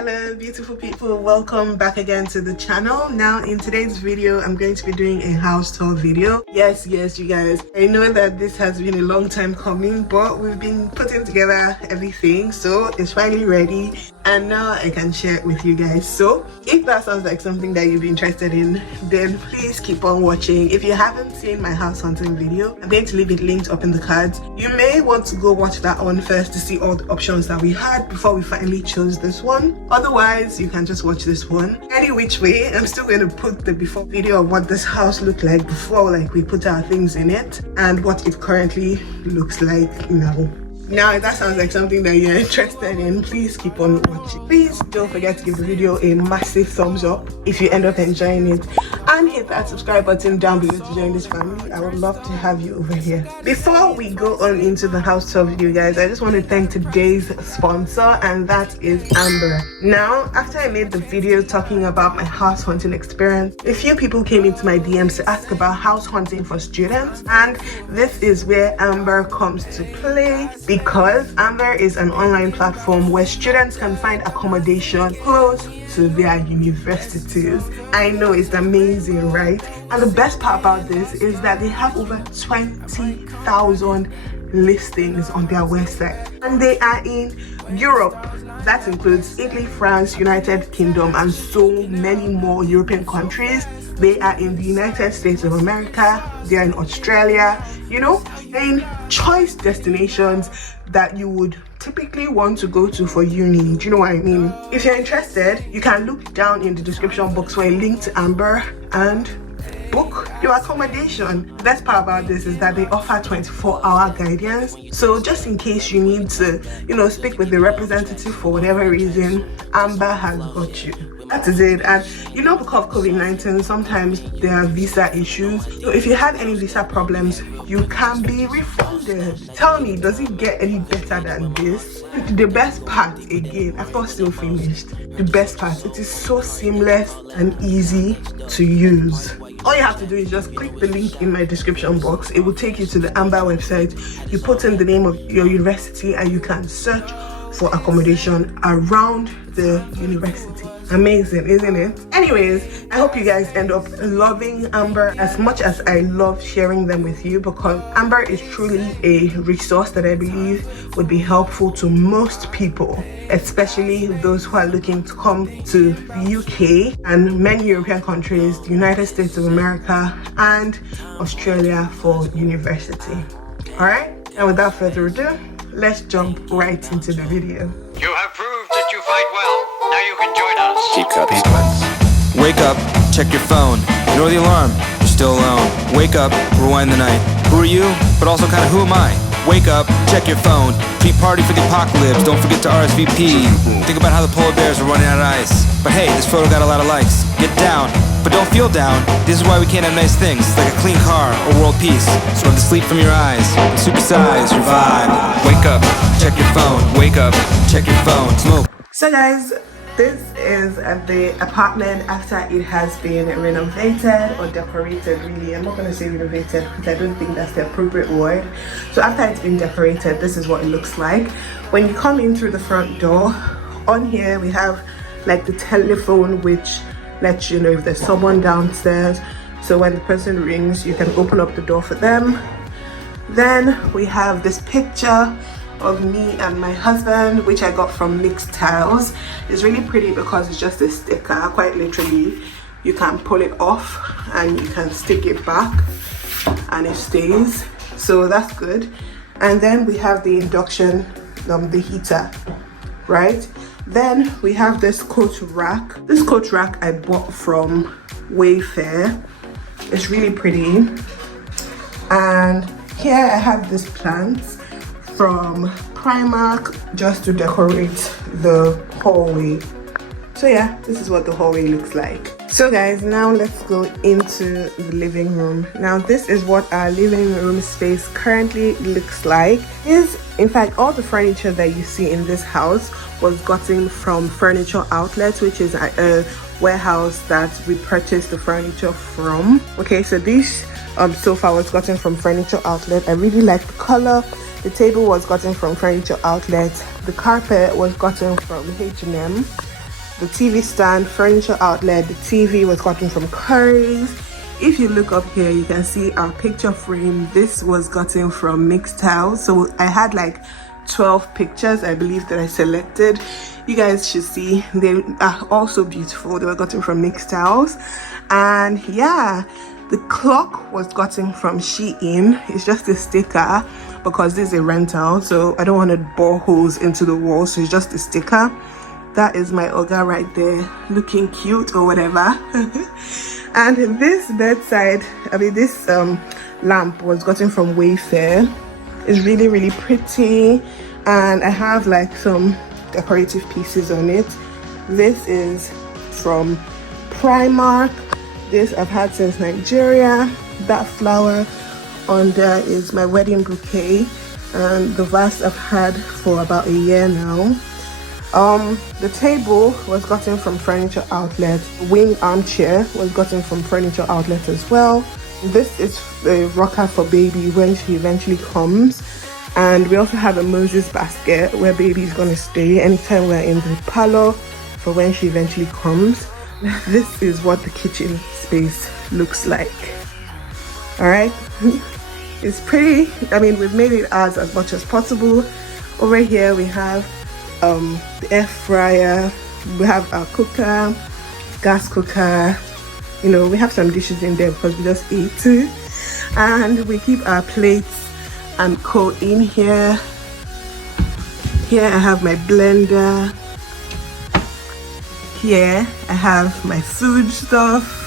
Hello beautiful people, welcome back again to the channel. Now in today's video I'm going to be doing a house tour video. Yes you guys, I know that this has been a long time coming, but we've been putting together everything, so it's finally ready and now I can share it with you guys. So if that sounds like something that you'd be interested in, then please keep on watching. If you haven't seen my house hunting video, I'm going to leave it linked up in the cards. You may want to go watch that one first to see all the options that we had before we finally chose this one. Otherwise you can just watch this one. Any which way, I'm still going to put the before video of what this house looked like before we put our things in it and what it currently looks like now. Now if that sounds like something that you're interested in, please keep on watching. Please don't forget to give the video a massive thumbs up if you end up enjoying it, and hit that subscribe button down below to join this family. I would love to have you over here. Before we go on into the house tour video, guys, I just want to thank today's sponsor, and that is Amber. Now after I made the video talking about my house hunting experience, a few people came into my DMs to ask about house hunting for students, and this is where Amber comes to play, because Amber is an online platform where students can find accommodation close to their universities. I know, it's amazing, right? And the best part about this is that they have over 20,000 listings on their website, and they are in Europe. That includes Italy, France, United Kingdom, and so many more European countries. They are in the United States of America, they are in Australia, you know, they're in choice destinations that you would typically want to go to for uni. Do you know what I mean? If you're interested, you can look down in the description box for a link to Amber and book your accommodation. The best part about this is that they offer 24-hour guidance, so just in case you need to, you know, speak with the representative for whatever reason, Amber has got you. That is it. And you know, because of COVID-19, sometimes there are visa issues, so if you have any visa problems, you can be refunded. Tell me, does it get any better than this? The best part, again, after still finished, the best part, it is so seamless and easy to use. All you have to do is just click the link in my description box. It will take you to the Amber website. You put in the name of your university and you can search for accommodation around the university. Amazing, isn't it? Anyways, I hope you guys end up loving Amber as much as I love sharing them with you, because Amber is truly a resource that I believe would be helpful to most people, especially those who are looking to come to the UK and many European countries, the United States of America and Australia for university. Alright, and without further ado, let's jump right into the video. You have proved that you fight well. Now you can join us. Keep cups. Wake up, check your phone. Ignore the alarm, you're still alone. Wake up, rewind the night. Who are you? But also kind of who am I? Wake up, check your phone. Pre-party for the apocalypse, don't forget to RSVP. Think about how the polar bears are running out of ice. But hey, this photo got a lot of likes. Get down, but don't feel down. This is why we can't have nice things, like a clean car or world peace. So rub the sleep from your eyes, and supersize your vibe. Wake up, check your phone. Wake up, check your phone. Smoke. So guys, this is the apartment after it has been renovated or decorated. Really, I'm not going to say renovated because I don't think that's the appropriate word. So after it's been decorated, this is what it looks like. When you come in through the front door, on here we have like the telephone, which lets you know if there's someone downstairs, so when the person rings you can open up the door for them. Then we have this picture of me and my husband, which I got from Mixed Tiles. It's really pretty because it's just a sticker. Quite literally, you can pull it off and you can stick it back and it stays, so that's good. And then we have the induction, the heater, right? Then we have this coat rack. This coat rack I bought from Wayfair. It's really pretty. And here I have this plant from Primark just to decorate the hallway. So yeah, this is what the hallway looks like. So guys, now let's go into the living room. Now this is what our living room space currently looks like. In fact, all the furniture that you see in this house was gotten from Furniture Outlet, which is a warehouse that we purchased the furniture from. Okay, so this sofa was gotten from Furniture Outlet. I really like the color. The table was gotten from Furniture Outlet. The carpet was gotten from H&M. the TV stand, furniture outlet. The TV was gotten from Curry's. If you look up here, you can see our picture frame. This was gotten from Mixed Tiles. So I had like 12 pictures, I believe, that I selected. You guys should see, they are also beautiful. They were gotten from Mixed Tiles. And yeah, the clock was gotten from Shein. It's just a sticker because this is a rental, so I don't want to bore holes into the wall, so it's just a sticker. That is my Oga right there, looking cute or whatever. And this bedside, this lamp was gotten from Wayfair. It's really, really pretty, and I have like some decorative pieces on it. This is from Primark. This I've had since Nigeria. That flower on there is my wedding bouquet, and the vase I've had for about a year now. The table was gotten from Furniture Outlet. Wing armchair was gotten from Furniture Outlet as well. This is the rocker for baby when she eventually comes. And we also have a Moses basket where baby is going to stay anytime we're in the parlor for when she eventually comes. This is what the kitchen space looks like. All right. It's pretty. We've made it as much as possible. Over here we have the air fryer, we have our cooker, gas cooker, we have some dishes in there because we just ate, and we keep our plates and co in here. Here I have my blender. Here I have my food stuff.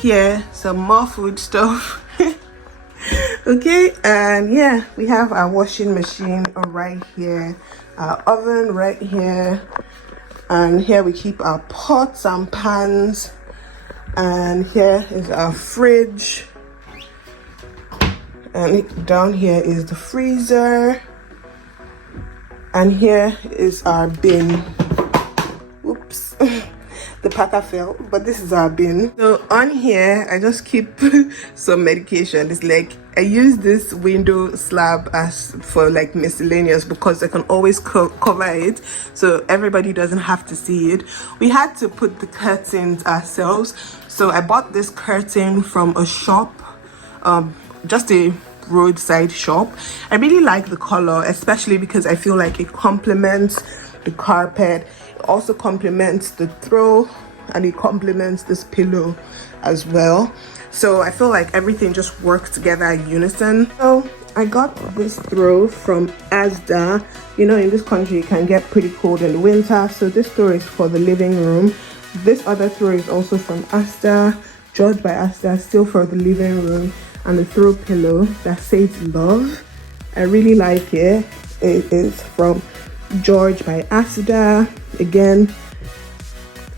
Here some more food stuff. Okay, and yeah, we have our washing machine right here, our oven right here, and here we keep our pots and pans, and here is our fridge, and down here is the freezer, and here is our bin. Oops. The packer fell, but this is our bin. So on here I just keep some medication. It's like I use this window slab as for like miscellaneous because I can always cover it so everybody doesn't have to see it. We had to put the curtains ourselves, so I bought this curtain from a shop, just a roadside shop. I really like the color, especially because I feel like it complements the carpet. It also complements the throw, and it complements this pillow as well. So I feel like everything just works together in unison. So I got this throw from Asda. In this country it can get pretty cold in the winter, so this throw is for the living room. This other throw is also from Asda, George by Asda, still for the living room, and the throw pillow that says love. I really like it. It is from George by Asda. Again,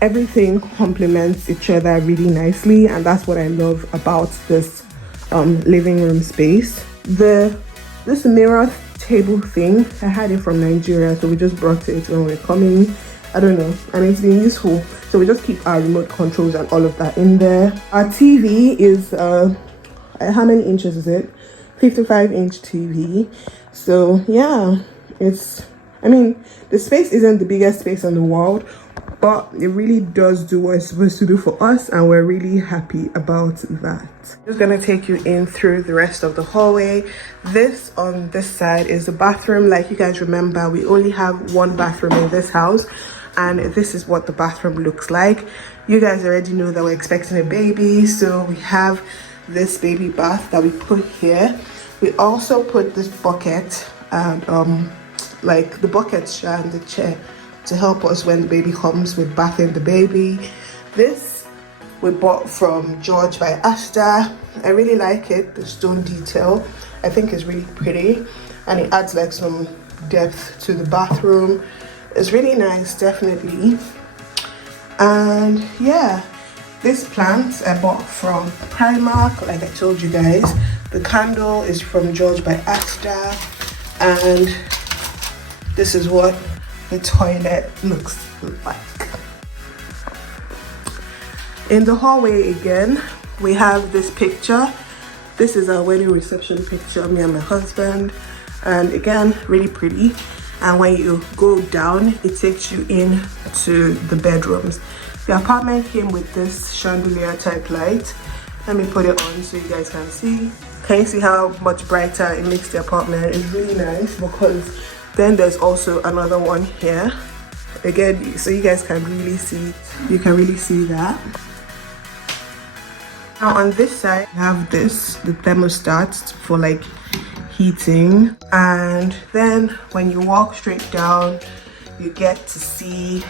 everything complements each other really nicely, and that's what I love about this living room space. This mirror table thing, I had it from Nigeria, so we just brought it when we're coming. I don't know, and it's been useful. So we just keep our remote controls and all of that in there. Our TV is how many inches is it? 55-inch TV. So yeah, it's the space isn't the biggest space in the world, but it really does do what it's supposed to do for us, and we're really happy about that. I'm just gonna take you in through the rest of the hallway. This on this side is the bathroom. Like you guys remember, we only have one bathroom in this house, and this is what the bathroom looks like. You guys already know that we're expecting a baby, so we have this baby bath that we put here. We also put this bucket and like the bucket and the chair to help us when the baby comes with bathing the baby. This we bought from George by Asda. I really like it, the stone detail. I think it's really pretty, and it adds like some depth to the bathroom. It's really nice, definitely. And yeah, this plant I bought from Primark, like I told you guys. The candle is from George by Asda, and this is what the toilet looks like. In the hallway again, we have this picture This is our wedding reception picture of me and my husband, and again, really pretty. And when you go down, it takes you in to the bedrooms. The apartment came with this chandelier type light. Let me put it on so you guys can see. Can you see how much brighter it makes the apartment? It's really nice, because then there's also another one here. Again, so you guys can really see, that. Now on this side, I have the thermostat for like heating. And then when you walk straight down, you get to see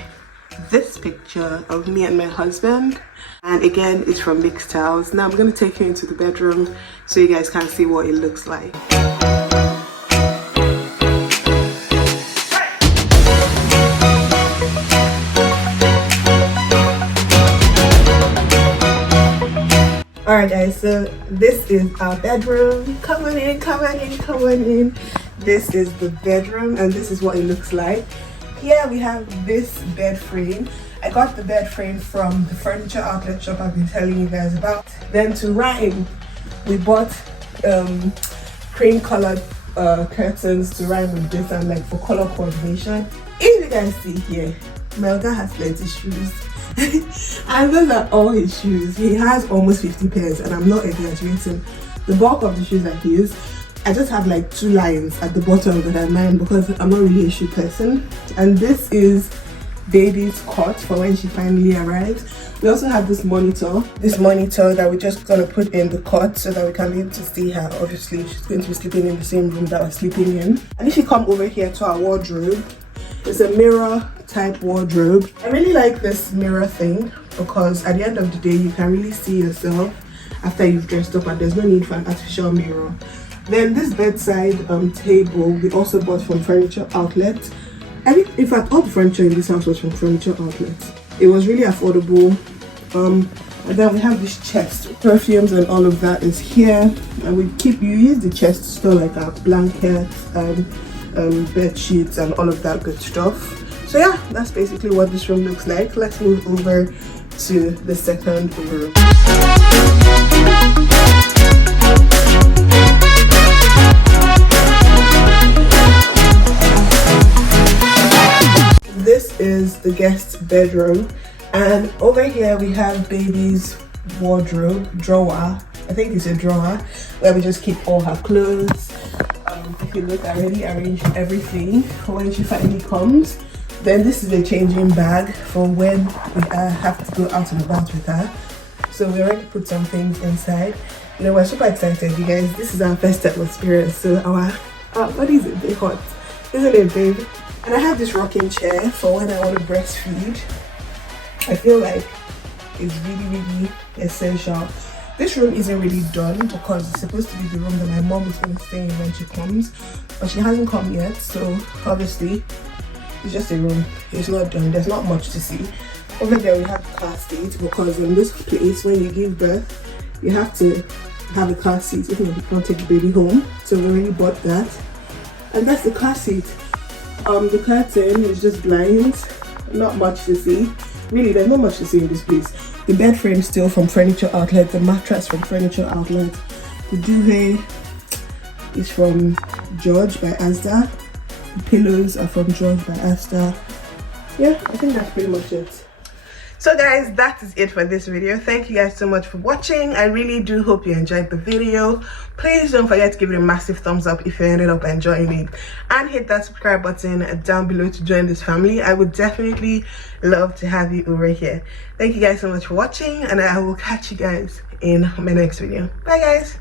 this picture of me and my husband. And again, it's from Mixed Tiles. Now I'm going to take you into the bedroom so you guys can see what it looks like. Alright guys, so this is our bedroom. Come on in. This is the bedroom and this is what it looks like. Here we have this bed frame. I got the bed frame from the furniture outlet shop I've been telling you guys about. Then to rhyme, we bought cream colored curtains to rhyme with this, and like for color coordination. If you guys see here, Melga has plenty shoes. And those are all his shoes. He has almost 50 pairs, and I'm not exaggerating. The bulk of the shoes are his. I just have like 2 lines at the bottom that are mine because I'm not really a shoe person. And this is baby's cot for when she finally arrives. We also have this monitor that we're just gonna put in the cot so that we can be able to see her. Obviously she's going to be sleeping in the same room that we're sleeping in. And if you come over here to our wardrobe, it's a mirror type wardrobe. I really like this mirror thing because at the end of the day you can really see yourself after you've dressed up, and there's no need for an artificial mirror. Then this bedside table we also bought from Furniture Outlet. In fact, all the furniture in this house was from Furniture Outlet. It was really affordable. And then we have this chest. Perfumes and all of that is here. And you use the chest to store like our blankets and bed sheets and all of that good stuff. So yeah, that's basically what this room looks like. Let's move over to the second room. This is the guest bedroom, and over here we have baby's wardrobe drawer. I think it's a drawer where we just keep all her clothes. If you look, I already arranged everything for when she finally comes. Then this is a changing bag for when we have to go out and about with her. So we already put some things inside. You know, we're super excited, you guys. This is our first time experience, so our body is a bit hot, isn't it, babe? And I have this rocking chair for when I want to breastfeed. I feel like it's really essential. This room isn't really done because it's supposed to be the room that my mom is going to stay in when she comes, but she hasn't come yet, so obviously it's just a room. It's not done. There's not much to see. Over there we have the car seat, because in this place when you give birth you have to have a car seat if you can't take the baby home. So we already bought that, and that's the car seat. The curtain is just blinds, not much to see. Really, there's not much to see in this place. The bed frame still from Furniture Outlet, the mattress from Furniture Outlet, the duvet is from George by Asda, the pillows are from George by Asda. Yeah, I think that's pretty much it. So guys, that is it for this video. Thank you guys so much for watching. I really do hope you enjoyed the video. Please don't forget to give it a massive thumbs up if you ended up enjoying it, and hit that subscribe button down below to join this family. I would definitely love to have you over here. Thank you guys so much for watching, and I will catch you guys in my next video. Bye guys.